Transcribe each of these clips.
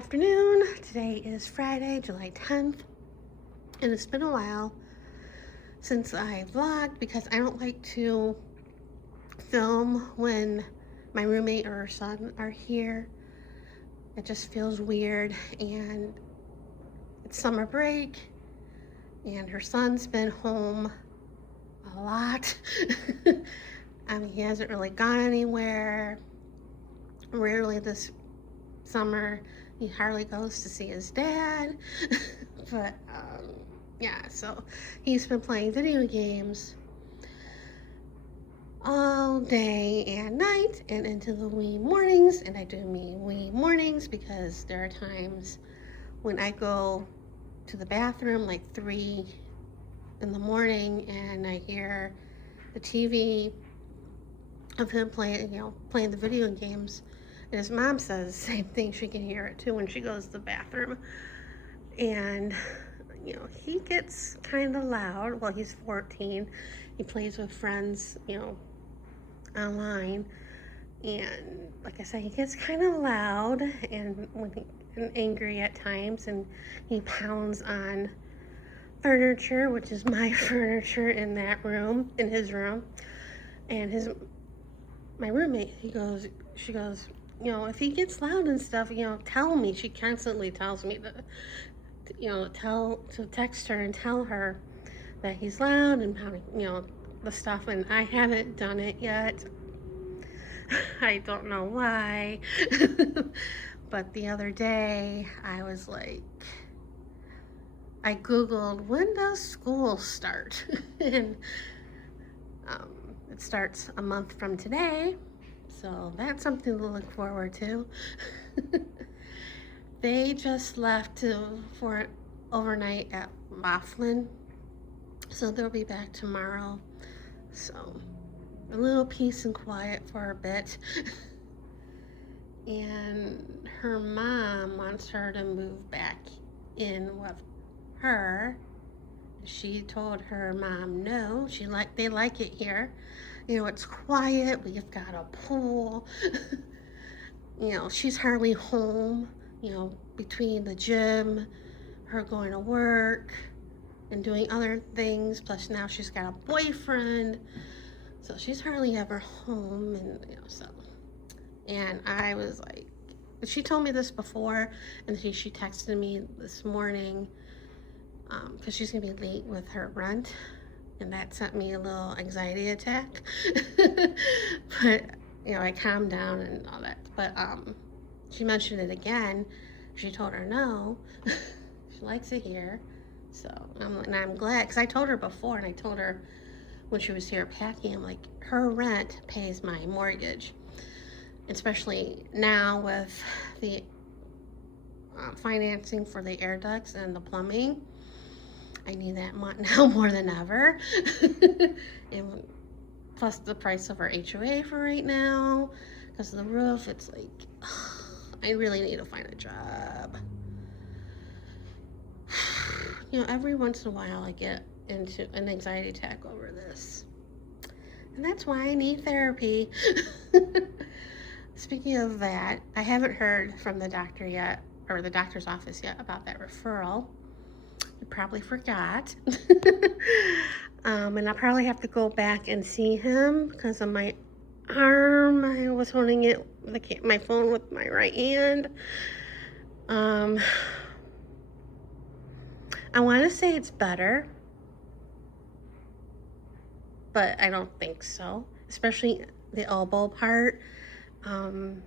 afternoon. Today is Friday, July 10th, and it's been a while since I vlogged because I don't like to film when my roommate or her son are here. It just feels weird, and it's summer break, and her son's been home a lot. He hasn't really gone anywhere. Rarely this summer he hardly goes to see his dad. But yeah, so he's been playing video games all day and night and into the wee mornings. And I do mean wee mornings because there are times when I go to the bathroom like 3 in the morning and I hear the TV of him playing the video games. And his mom says the same thing. She can hear it too when she goes to the bathroom. And, he gets kind of loud. Well, he's 14. He plays with friends, online. And like I said, he gets kind of loud and angry at times. And he pounds on furniture, which is my furniture in that room, in his room. And my roommate, she goes, if he gets loud and stuff, tell me. She constantly tells me to text her and tell her that he's loud and pounding, the stuff. And I haven't done it yet. I don't know why. But the other day, I was like, I Googled, when does school start? And it starts a month from today. So that's something to look forward to. They just left for overnight at Laughlin. So they'll be back tomorrow. So a little peace and quiet for a bit. And her mom wants her to move back in with her. She told her mom no. They like it here. It's quiet. We've got a pool. She's hardly home, between the gym, her going to work, and doing other things. Plus now she's got a boyfriend. So she's hardly ever home. And I was like, she told me this before, and she texted me this morning because she's going to be late with her rent. And that sent me a little anxiety attack. But, I calmed down and all that. But she mentioned it again. She told her no. She likes it here. So, I'm glad. Because I told her before, and I told her when she was here packing, I'm like, her rent pays my mortgage. Especially now with the financing for the air ducts and the plumbing. I need that now more than ever. And plus the price of our HOA for right now. Because of the roof, it's like, I really need to find a job. Every once in a while I get into an anxiety attack over this. And that's why I need therapy. Speaking of that, I haven't heard from the doctor yet, or the doctor's office yet, about that referral. I probably forgot. And I'll probably have to go back and see him because of my arm. I was holding my phone with my right hand. I want to say it's better, but I don't think so, especially the elbow part. There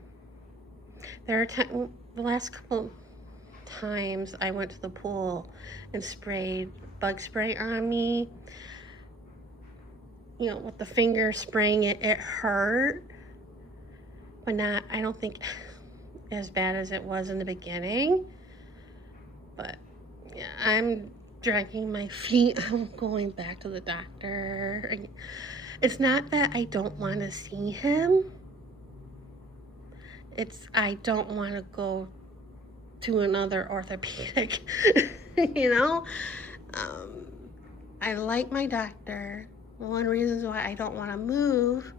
are the last couple times I went to the pool and sprayed bug spray on me, with the finger spraying it hurt, but I don't think as bad as it was in the beginning. But yeah, I'm dragging my feet. I'm going back to the doctor. It's not that I don't want to see him. I don't want to go to another orthopedic. I like my doctor. One reason why I don't want to move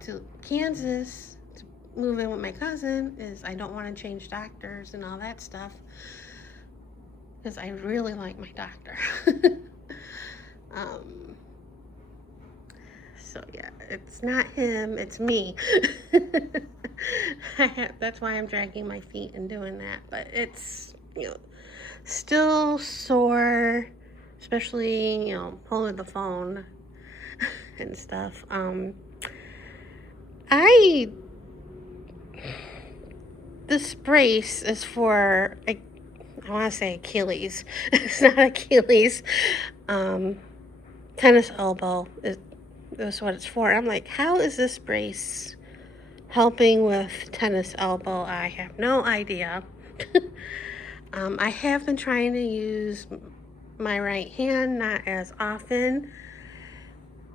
to Kansas to move in with my cousin is I don't want to change doctors and all that stuff because I really like my doctor. um, so yeah, it's not him, it's me. That's why I'm dragging my feet and doing that, but it's, still sore, especially, holding the phone and stuff. This brace is for, I want to say Achilles. It's not Achilles. Tennis elbow is what it's for. I'm like, how is this brace helping with tennis elbow? I have no idea. I have been trying to use my right hand, not as often,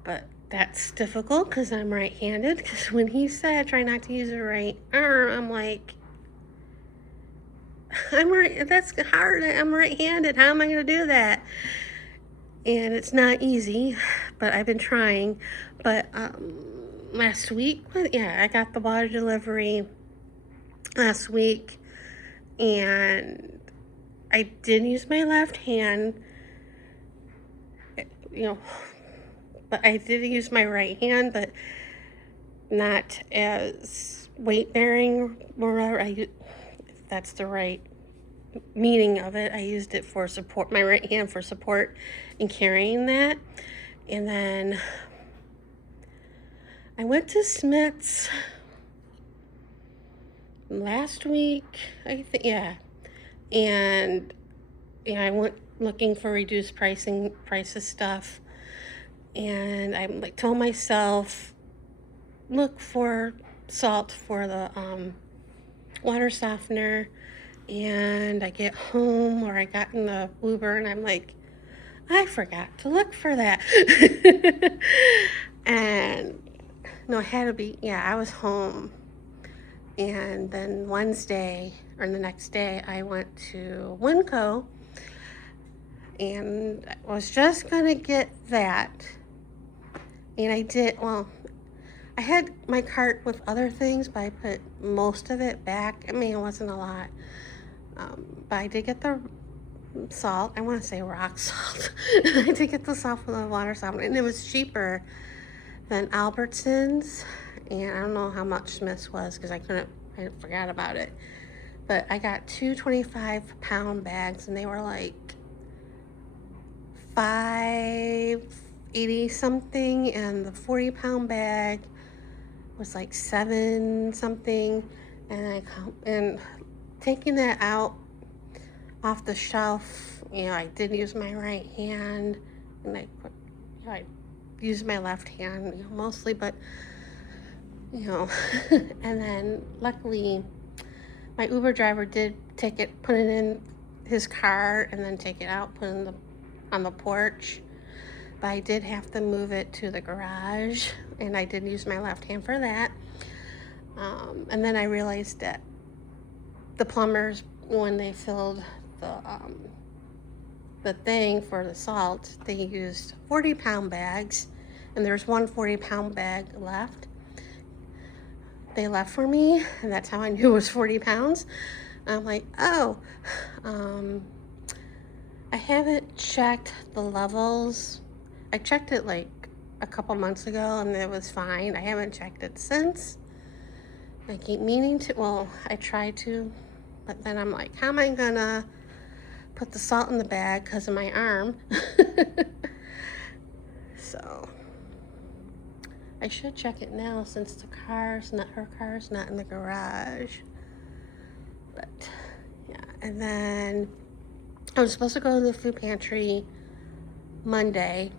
but that's difficult because I'm right-handed. Because when he said try not to use the right arm, I'm like, that's hard. I'm right-handed. How am I going to do that? And it's not easy, but I've been trying. But last week, I got the water delivery last week, and I did use my left hand, but I did use my right hand, but not as weight-bearing, or if that's the right meaning of it. I used it for support, my right hand for support in carrying that. And then I went to Smith's last week, I think, yeah. And I went looking for reduced prices stuff. And I told myself, look for salt for the water softener. And I get home, or I got in the Uber, and I'm like, I forgot to look for that. And no, it had to be, I was home. And then Wednesday, or the next day, I went to Winco, and I was just gonna get that. And I did, I had my cart with other things, but I put most of it back. I mean, it wasn't a lot. But I did get the salt. I want to say rock salt. I did get the salt for the water softener, and it was cheaper than Albertsons. And I don't know how much Smith's was because I forgot about it. But I got two 25-pound bags, and they were like $5.80 something, and the 40-pound bag was like $7 something. And taking that out off the shelf, I did use my right hand, and I used my left hand, mostly, but, and then luckily my Uber driver did put it in his car, and then take it out, put it on the porch. But I did have to move it to the garage, and I did use my left hand for that. And then I realized that the plumbers, when they filled the thing for the salt, they used 40-pound bags, and there's one 40-pound bag left. They left for me, and that's how I knew it was 40 pounds. I'm like, I haven't checked the levels. I checked it like a couple months ago, and it was fine. I haven't checked it since. I keep meaning to, I try to, but then I'm like, how am I gonna put the salt in the bag because of my arm? So I should check it now, since her car's not in the garage. But yeah, and then I was supposed to go to the food pantry Monday,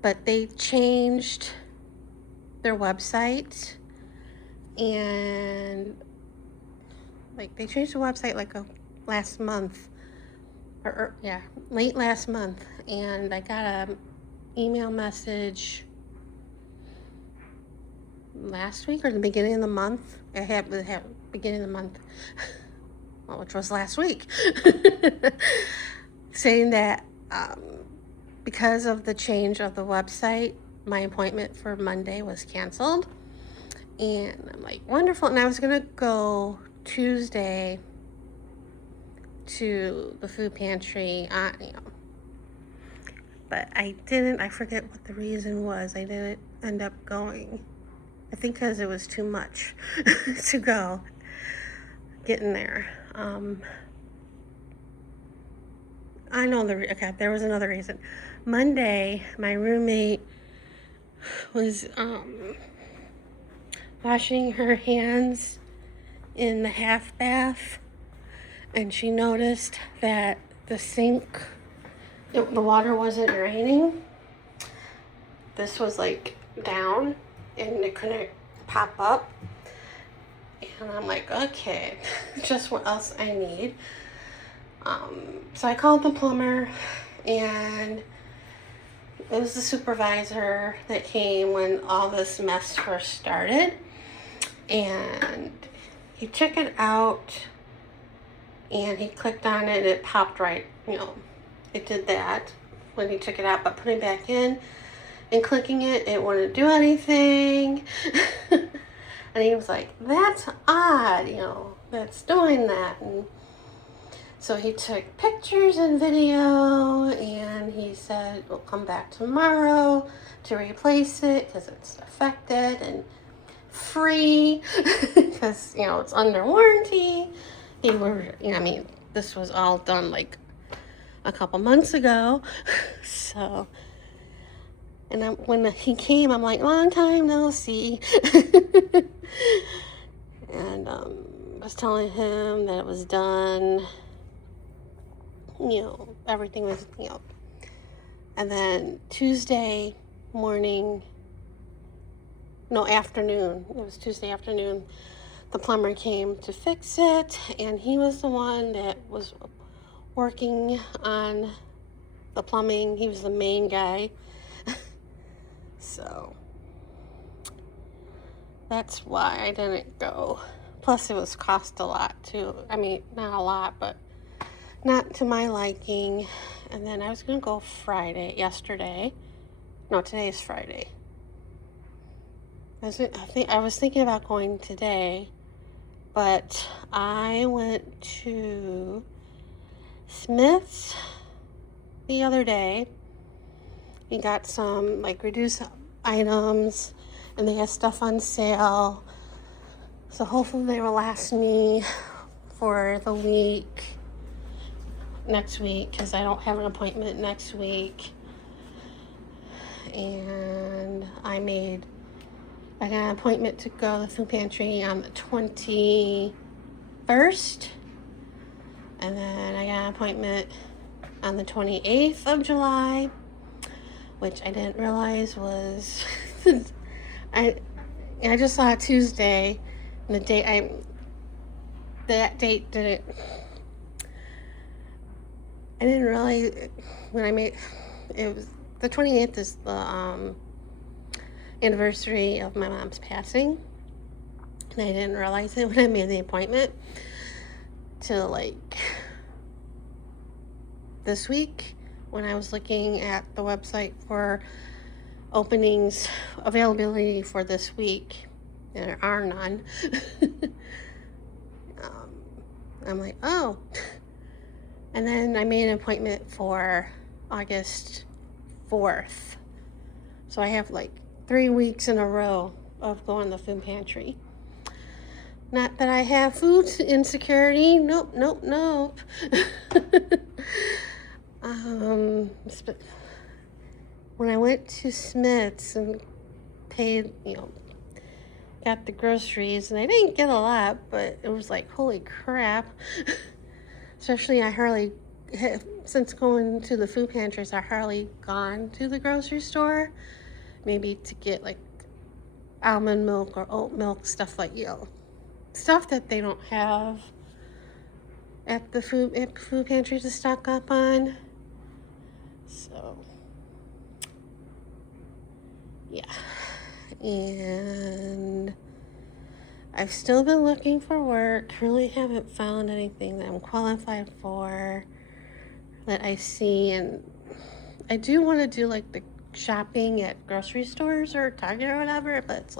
but they changed their website, and they changed the website last month, late last month, and I got a email message last week or the beginning of the month. I had the beginning of the month, which was last week, saying that because of the change of the website, my appointment for Monday was canceled, And I'm like, wonderful. And I was going to go Tuesday to the food pantry, but I didn't. I forget what the reason was. I didn't end up going. I think because it was too much to go getting there. I know okay, there was another reason. Monday, my roommate was washing her hands in the half bath, and she noticed that the sink, the water wasn't draining. This was like down and it couldn't pop up. And I'm like, okay, just what else I need. So I called the plumber, and it was the supervisor that came when all this mess first started. And he checked it out, and he clicked on it, and it popped right, it did that when he took it out, but putting it back in and clicking it, it wouldn't do anything. And he was like, that's odd, that's doing that. And so he took pictures and video, and he said, we'll come back tomorrow to replace it because it's defected and free because, it's under warranty. This was all done like a couple months ago. So, and when he came, I'm like, long time no see. And I was telling him that it was done, everything was, and then Tuesday afternoon, it was Tuesday afternoon, the plumber came to fix it, and he was the one that was working on the plumbing. He was the main guy. So that's why I didn't go. Plus it was cost a lot too. Not a lot, but not to my liking. And then I was gonna go yesterday. No, today is Friday. I was thinking about going today, but I went to Smith's the other day. We got some reduced items, and they had stuff on sale. So hopefully they will last me for the next week, because I don't have an appointment next week. And I got an appointment to go to the food pantry on the 21st. And then I got an appointment on the 28th of July, which I didn't realize was, I just saw it Tuesday, and that date didn't, I didn't realize when it was, the 28th is the anniversary of my mom's passing, and I didn't realize it when I made the appointment till this week, when I was looking at the website for openings, availability for this week, and there are none. I'm like, oh. And then I made an appointment for August 4th. So I have 3 weeks in a row of going to the food pantry. Not that I have food insecurity. Nope. When I went to Smith's and paid, got the groceries, and I didn't get a lot, but it was holy crap. Especially since going to the food pantries, I hardly gone to the grocery store. Maybe to get almond milk or oat milk, stuff stuff that they don't have at the food pantry to stock up on. So yeah, and I've still been looking for work. Really haven't found anything that I'm qualified for that I see, and I do want to do the shopping at grocery stores or Target or whatever, but it's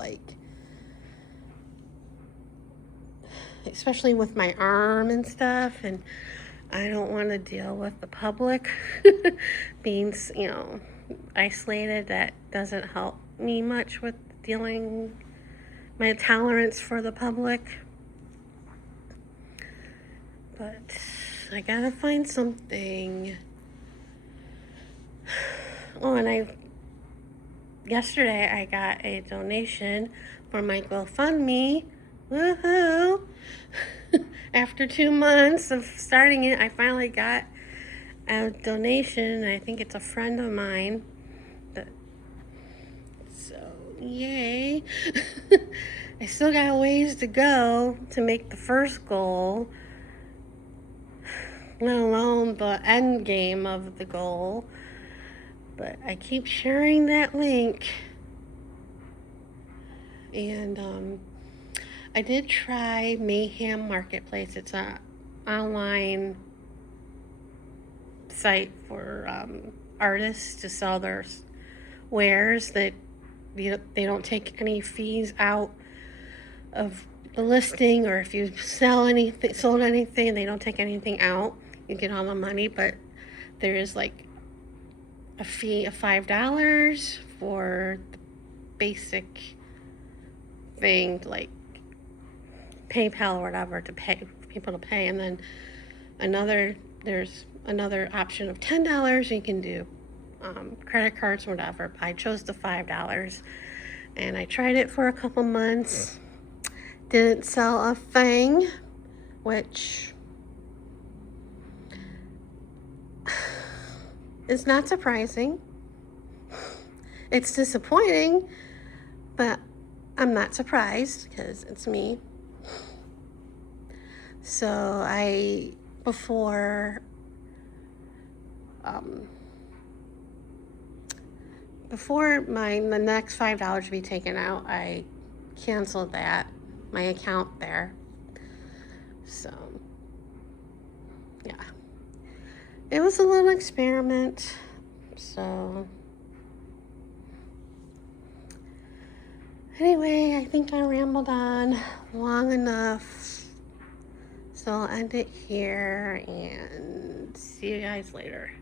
especially with my arm and stuff, and I don't want to deal with the public being, isolated. That doesn't help me much with dealing my tolerance for the public. But I gotta find something. Oh, and yesterday I got a donation for my GoFundMe. Woohoo! After 2 months of starting it, I finally got a donation. I think it's a friend of mine. So, yay. I still got a ways to go to make the first goal, let alone the end game of the goal. But I keep sharing that link. And I did try Mayhem Marketplace. It's an online site for artists to sell their wares that they don't take any fees out of the listing, or if you sold anything, they don't take anything out. You get all the money, but there is like a fee of $5 for the basic thing, like PayPal or whatever, to pay people to pay, and then there's another option of $10. You can do credit cards or whatever. I chose the $5, and I tried it for a couple months. Didn't sell a thing, which is not surprising. It's disappointing, but I'm not surprised because it's me. So before the next $5 to be taken out, I canceled my account there. So yeah, it was a little experiment. So anyway, I think I rambled on long enough. So I'll end it here and see you guys later.